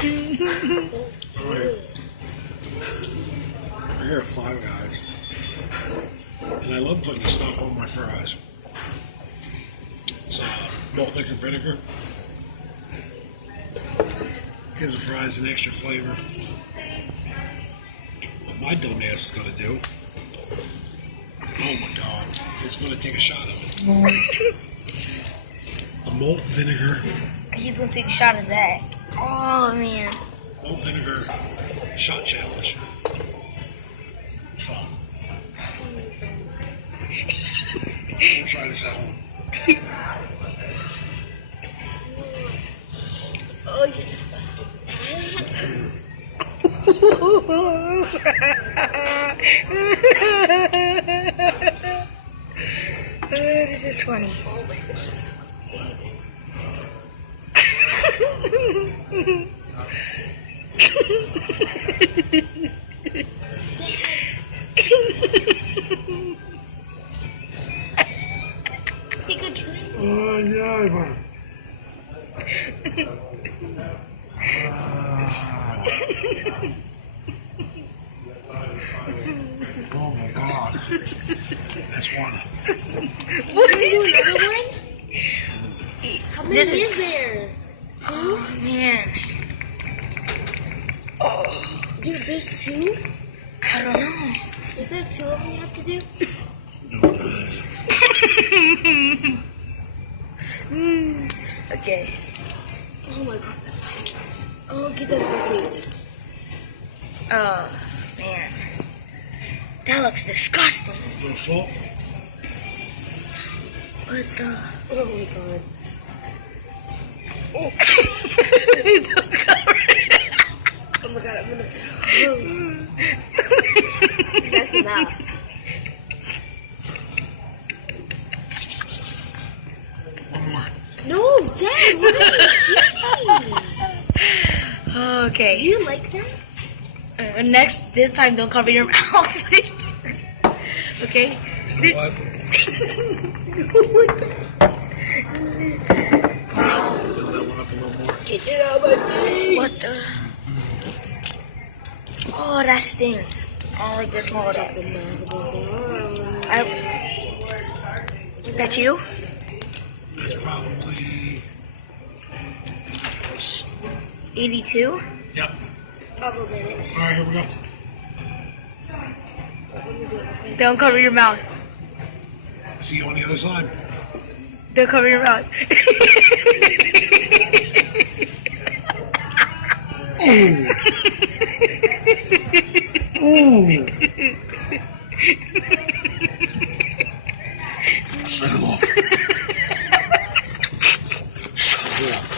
Sorry. I hear Five Guys. And I love putting this stuff on my fries. It's malt liquor vinegar. Gives the fries an extra flavor. What my dumb ass is going to do, oh my god, is going to take a shot of it. A malt vinegar. He's gonna take a shot of that. Oh man. Malt vinegar shot challenge. Fun. We'll try this at home. Oh, you're disgusting. This is funny. Take a drink. Oh, yeah, man. Oh my god. That's one. What is The other one? How many This is is- there? Two? Oh man. Oh, Dude, there's two? I don't know. Is there two of them we have to do? Okay. Oh my god. Oh, get that in my face. Oh man. That looks disgusting. No salt. What the? Oh my god. Oh. Oh my god, I'm gonna. Oh. That's enough. One more. No, Dad, what are you doing? Okay. Do you like that? This time don't cover your mouth. Okay? You know what? Fill that one up a little more. Get it out of my face. What the? Oh, that stinks. I don't like this smell of that. Is that you? That's probably 82? Yep. I'll go get it. Alright, here we go. Don't cover your mouth. See you on the other side. Don't cover your mouth. Shut it off. Shut it off.